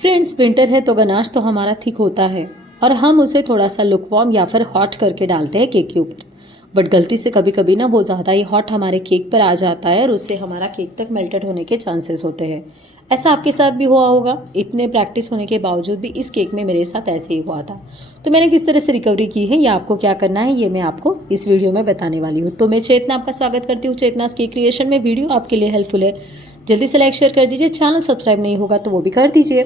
Friends, winter है तो ganache तो हमारा थिक होता है और हम उसे थोड़ा सा लुकवार्म या फिर हॉट करके डालते हैं केक के ऊपर। बट गलती से कभी कभी ना वो ज़्यादा ही हॉट हमारे केक पर आ जाता है और उससे हमारा केक तक मेल्टेड होने के चांसेस होते हैं। ऐसा आपके साथ भी हुआ होगा। इतने प्रैक्टिस होने के बावजूद भी इस केक में मेरे साथ ऐसे ही हुआ था। तो मैंने किस तरह से रिकवरी की है या आपको क्या करना है ये मैं आपको इस वीडियो में बताने वाली हूँ। तो मैं चेतना आपका स्वागत करती हूँ चेतनास केक क्रिएशन में। वीडियो आपके लिए हेल्पफुल है, जल्दी से लाइक शेयर कर दीजिए। चैनल सब्सक्राइब नहीं होगा तो वो भी कर दीजिए।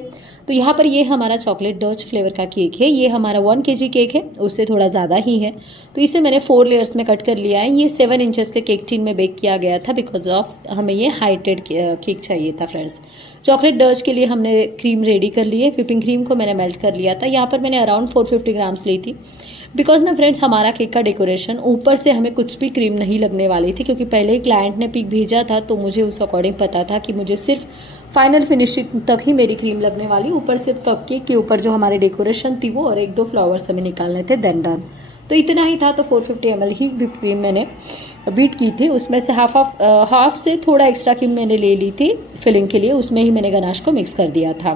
तो यहाँ पर ये हमारा चॉकलेट डच फ्लेवर का केक है। ये हमारा 1 kg केक है, उससे थोड़ा ज़्यादा ही है। तो इसे मैंने 4 लेयर्स में कट कर लिया है। ये 7 इंचेस के केक टिन में बेक किया गया था बिकॉज ऑफ हमें ये हाइटेड केक चाहिए था। फ्रेंड्स, चॉकलेट डच के लिए हमने क्रीम रेडी कर ली है। व्हिपिंग क्रीम को मैंने मेल्ट कर लिया था। यहाँ पर मैंने अराउंड 450 ग्राम्स ली थी बिकॉज ना फ्रेंड्स, हमारा केक का डेकोरेशन ऊपर से हमें कुछ भी क्रीम नहीं लगने वाली थी, क्योंकि पहले ही क्लाइंट ने पिक भेजा था तो मुझे उस अकॉर्डिंग पता था कि मुझे सिर्फ फाइनल फिनिशिंग तक ही मेरी क्रीम लगने वाली। ऊपर सिर्फ कप केक के ऊपर जो हमारी डेकोरेशन थी वो और 1-2 फ्लावर्स हमें निकालने थे, देन डन। तो इतना ही था। तो 450 ml ही व्हिप क्रीम मैंने बीट की थी। उसमें से हाफ से थोड़ा एक्स्ट्रा क्रीम मैंने ले ली थी फिलिंग के लिए। उसमें ही मैंने गनाश को मिक्स कर दिया था।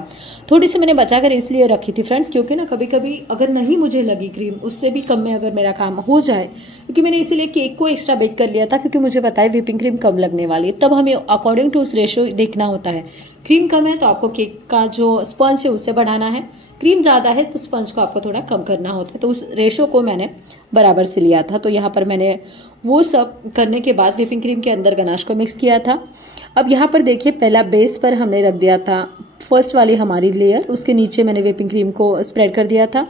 थोड़ी सी मैंने बचा कर इसलिए रखी थी फ्रेंड्स, क्योंकि ना कभी कभी अगर नहीं मुझे लगी क्रीम, उससे भी कम में अगर मेरा काम हो जाए, क्योंकि मैंने इसीलिए केक को एक्स्ट्रा बेक कर लिया था क्योंकि मुझे पता है व्हिपिंग क्रीम कम लगने वाली है। तब हमें अकॉर्डिंग टू उस रेशो देखना होता है। क्रीम कम है तो आपको केक का जो स्पंज है उसे बढ़ाना है, क्रीम ज़्यादा है तो स्पंज को आपको थोड़ा कम करना होता है। तो उस रेशो को मैंने बराबर से लिया था। तो यहाँ पर मैंने वो सब करने के बाद व्हिपिंग क्रीम के अंदर गनाश को मिक्स किया था। अब यहाँ पर देखिए, पहला बेस पर हमने रख दिया था फर्स्ट वाली हमारी लेयर, उसके नीचे मैंने व्हिपिंग क्रीम को स्प्रेड कर दिया था।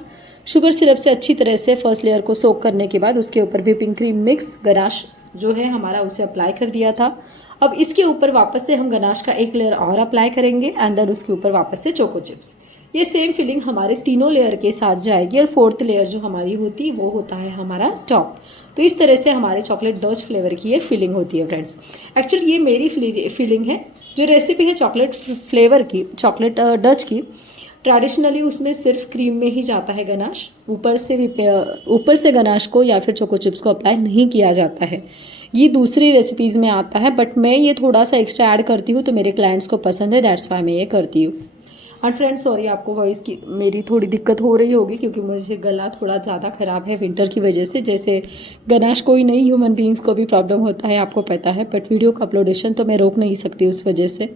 शुगर सिरप से अच्छी तरह से फर्स्ट लेयर को सोक करने के बाद उसके ऊपर व्हिपिंग क्रीम मिक्स गनाश जो है हमारा उसे अप्लाई कर दिया था। अब इसके ऊपर वापस से हम गनाश का एक लेयर और अप्लाई करेंगे एंड देन उसके ऊपर वापस से चोको चिप्स। ये सेम फिलिंग हमारे तीनों लेयर के साथ जाएगी और 4th लेयर जो हमारी होती है वो होता है हमारा टॉप। तो इस तरह से हमारे चॉकलेट डच फ्लेवर की ये फिलिंग होती है फ्रेंड्स। एक्चुअली ये मेरी फिलिंग है। जो रेसिपी है चॉकलेट फ्लेवर की, चॉकलेट डच की, ट्रेडिशनली उसमें सिर्फ क्रीम में ही जाता है गनाश। ऊपर से गनाश को या फिर चोको चिप्स को अप्लाई नहीं किया जाता है। ये दूसरी रेसिपीज़ में आता है बट मैं ये थोड़ा सा एक्स्ट्रा ऐड करती हूँ तो मेरे क्लाइंट्स को पसंद है, दैट्स वाई मैं ये करती हूँ। एंड फ्रेंड्स, सॉरी आपको वॉइस की मेरी थोड़ी दिक्कत हो रही होगी क्योंकि मुझे गला थोड़ा ज़्यादा ख़राब है विंटर की वजह से। जैसे गनाश कोई नहीं, ह्यूमन बींग्स को भी प्रॉब्लम होता है, आपको पता है। बट वीडियो का अपलोडेशन तो मैं रोक नहीं सकती उस वजह से।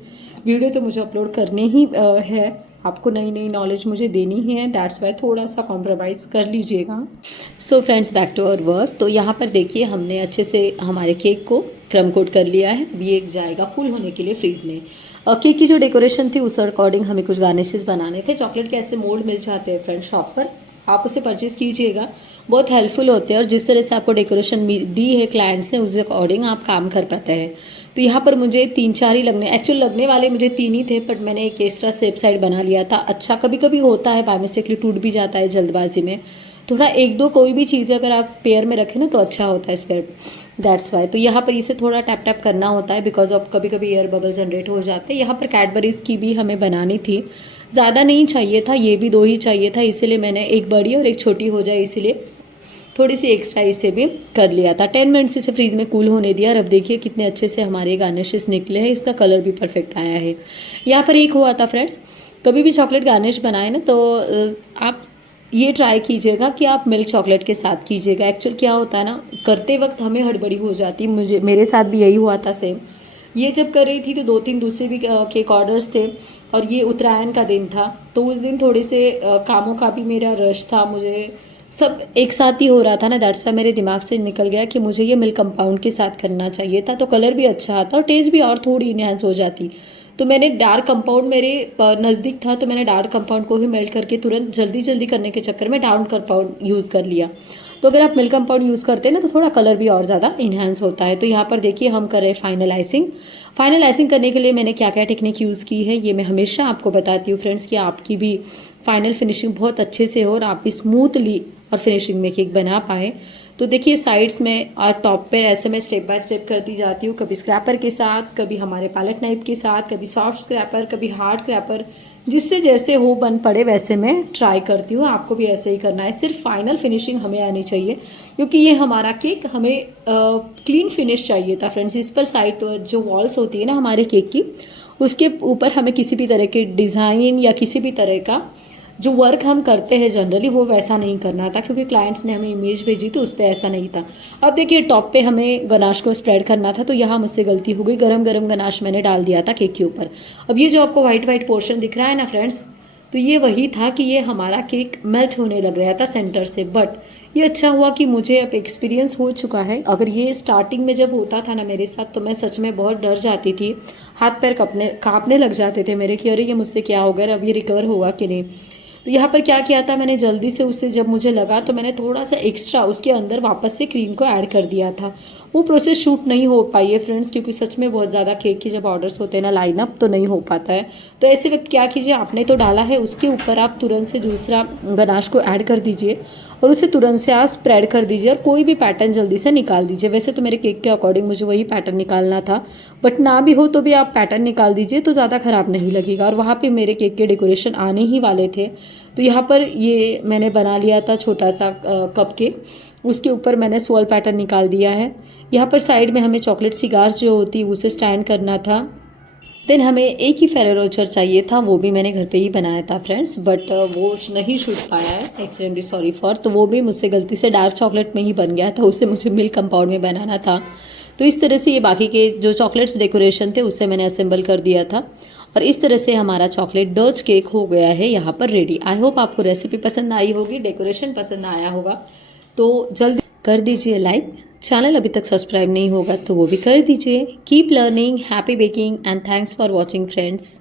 वीडियो तो मुझे अपलोड करनी ही है, आपको नई नई नॉलेज मुझे देनी ही है, दैट्स वाई थोड़ा सा कॉम्प्रोमाइज़ कर लीजिएगा। So friends, back to our work. तो यहाँ पर देखिए, हमने अच्छे से हमारे केक को क्रम कोट कर लिया है। ये जाएगा कूल होने के लिए फ्रीज में। केक की जो डेकोरेशन थी उस अकॉर्डिंग हमें कुछ गार्निशेस बनाने थे। चॉकलेट के ऐसे मोल्ड मिल जाते हैं फ्रेंड शॉप पर, आप उसे परचेज़ कीजिएगा, बहुत हेल्पफुल होते हैं। और जिस तरह से आपको डेकोरेशन दी है क्लाइंट्स ने, उस अकॉर्डिंग आप काम कर पाते हैं। तो यहाँ पर मुझे 3-4 ही लगने वाले मुझे 3 ही थे, बट मैंने एक एक्स्ट्रा सेप साइड बना लिया था। अच्छा, कभी कभी होता है बाय मिस्टेकली टूट भी जाता है जल्दबाजी में। थोड़ा 1-2 कोई भी चीज़ें अगर आप पेयर में रखें ना तो अच्छा होता है स्पेयर, दैट्स वाई। तो यहाँ पर इसे थोड़ा टैप टैप करना होता है बिकॉज ऑफ कभी कभी एयर बबल जनरेट हो जाते हैं। यहाँ पर कैडबरीज की भी हमें बनानी थी, ज़्यादा नहीं चाहिए था, ये भी 2 ही चाहिए था, इसीलिए मैंने एक बड़ी और एक छोटी हो जाए इसीलिए थोड़ी सी एक्स्ट्रा इसे भी कर लिया था। 10 मिनट्स इसे फ्रीज में कूल होने दिया। और अब देखिए कितने अच्छे से हमारे गार्निशेस निकले हैं, इसका कलर भी परफेक्ट आया है। यहाँ पर एक हुआ था फ्रेंड्स, कभी भी चॉकलेट गार्निश बनाए ना तो आप ये ट्राई कीजिएगा कि आप मिल्क चॉकलेट के साथ कीजिएगा। एक्चुअल क्या होता है ना, करते वक्त हमें हड़बड़ी हो जाती, मेरे साथ भी यही हुआ था सेम। ये जब कर रही थी तो 2-3 दूसरे भी केक ऑर्डर्स थे और ये उत्तरायण का दिन था, तो उस दिन थोड़े से कामों का भी मेरा रश था, मुझे सब एक साथ ही हो रहा था ना, दैट्स वाई मेरे दिमाग से निकल गया कि मुझे ये मिल्क कंपाउंड के साथ करना चाहिए था, तो कलर भी अच्छा आता और टेस्ट भी और थोड़ी इनहेंस हो जाती। तो मैंने डार्क कंपाउंड मेरे नज़दीक था तो मैंने डार्क कंपाउंड को ही मेल्ट करके तुरंत जल्दी जल्दी करने के चक्कर में डार्क कंपाउंड यूज़ कर लिया। तो अगर आप मिल्क कंपाउंड यूज़ करते हैं ना तो थोड़ा कलर भी और ज़्यादा इन्हांस होता है। तो यहाँ पर देखिए हम कर रहे हैं फाइनल आइसिंग करने के लिए मैंने क्या क्या टेक्निक यूज़ की है ये मैं हमेशा आपको बताती हूँ फ्रेंड्स, कि आपकी भी फाइनल फिनिशिंग बहुत अच्छे से हो और आप भी स्मूथली और फिनिशिंग में केक बना पाए। तो देखिए साइड्स में और टॉप पे ऐसे मैं स्टेप बाय स्टेप करती जाती हूँ, कभी स्क्रैपर के साथ, कभी हमारे पैलेट नाइफ के साथ, कभी सॉफ्ट स्क्रैपर, कभी हार्ड स्क्रैपर, जिससे जैसे हो बन पड़े वैसे मैं ट्राई करती हूँ। आपको भी ऐसे ही करना है, सिर्फ फाइनल फिनिशिंग हमें आनी चाहिए क्योंकि ये हमारा केक हमें क्लीन फिनिश चाहिए था फ्रेंड्स। इस पर साइड जो वॉल्स होती है ना हमारे केक की, उसके ऊपर हमें किसी भी तरह के डिज़ाइन या किसी भी तरह का जो वर्क हम करते हैं जनरली वो वैसा नहीं करना था, क्योंकि क्लाइंट्स ने हमें इमेज भेजी तो उस पर ऐसा नहीं था। अब देखिए टॉप पे हमें गनाश को स्प्रेड करना था, तो यहाँ मुझसे गलती हो गई, गरम गरम गनाश मैंने डाल दिया था केक के ऊपर। अब ये जो आपको वाइट वाइट पोर्शन दिख रहा है ना फ्रेंड्स, तो ये वही था कि ये हमारा केक मेल्ट होने लग रहा था सेंटर से। बट ये अच्छा हुआ कि मुझे अब एक्सपीरियंस हो चुका है। अगर ये स्टार्टिंग में जब होता था ना मेरे साथ, तो मैं सच में बहुत डर जाती थी, हाथ पैर कांपने लग जाते थे मेरे कि अरे ये मुझसे क्या हो गया, अब ये रिकवर होगा कि नहीं। तो यहाँ पर क्या किया था मैंने, जल्दी से उससे जब मुझे लगा तो मैंने थोड़ा सा एक्स्ट्रा उसके अंदर वापस से क्रीम को ऐड कर दिया था। वो प्रोसेस शूट नहीं हो पाई है फ्रेंड्स, क्योंकि सच में बहुत ज़्यादा केक के जब ऑर्डर्स होते हैं ना लाइनअप, तो नहीं हो पाता है। तो ऐसे वक्त क्या कीजिए, आपने तो डाला है उसके ऊपर आप तुरंत से दूसरा गनाश को ऐड कर दीजिए और उसे तुरंत से आप स्प्रेड कर दीजिए और कोई भी पैटर्न जल्दी से निकाल दीजिए। वैसे तो मेरे केक के अकॉर्डिंग मुझे वही पैटर्न निकालना था, बट ना भी हो तो भी आप पैटर्न निकाल दीजिए तो ज़्यादा ख़राब नहीं लगेगा। और वहाँ पे मेरे केक के डेकोरेशन आने ही वाले थे, तो यहाँ पर ये मैंने बना लिया था छोटा सा कप केक, उसके ऊपर मैंने स्वॉल पैटर्न निकाल दिया है। यहाँ पर साइड में हमें चॉकलेट सिगार जो होती है उसे स्टैंड करना था। देन हमें एक ही फेरो रोचर चाहिए था, वो भी मैंने घर पे ही बनाया था फ्रेंड्स, बट वो नहीं छूट पाया है, एक्सट्रीमली सॉरी फॉर। तो वो भी मुझसे गलती से डार्क चॉकलेट में ही बन गया था, उसे मुझे मिल्क कंपाउंड में बनाना था। तो इस तरह से ये बाकी के जो चॉकलेट्स डेकोरेशन थे उससे मैंने असेंबल कर दिया था और इस तरह से हमारा चॉकलेट डच केक हो गया है यहाँ पर रेडी। आई होप आपको रेसिपी पसंद आई होगी, डेकोरेशन पसंद आया होगा, तो जल्दी कर दीजिए लाइक। चैनल अभी तक सब्सक्राइब नहीं होगा तो वो भी कर दीजिए। Keep learning, happy baking and thanks for watching friends.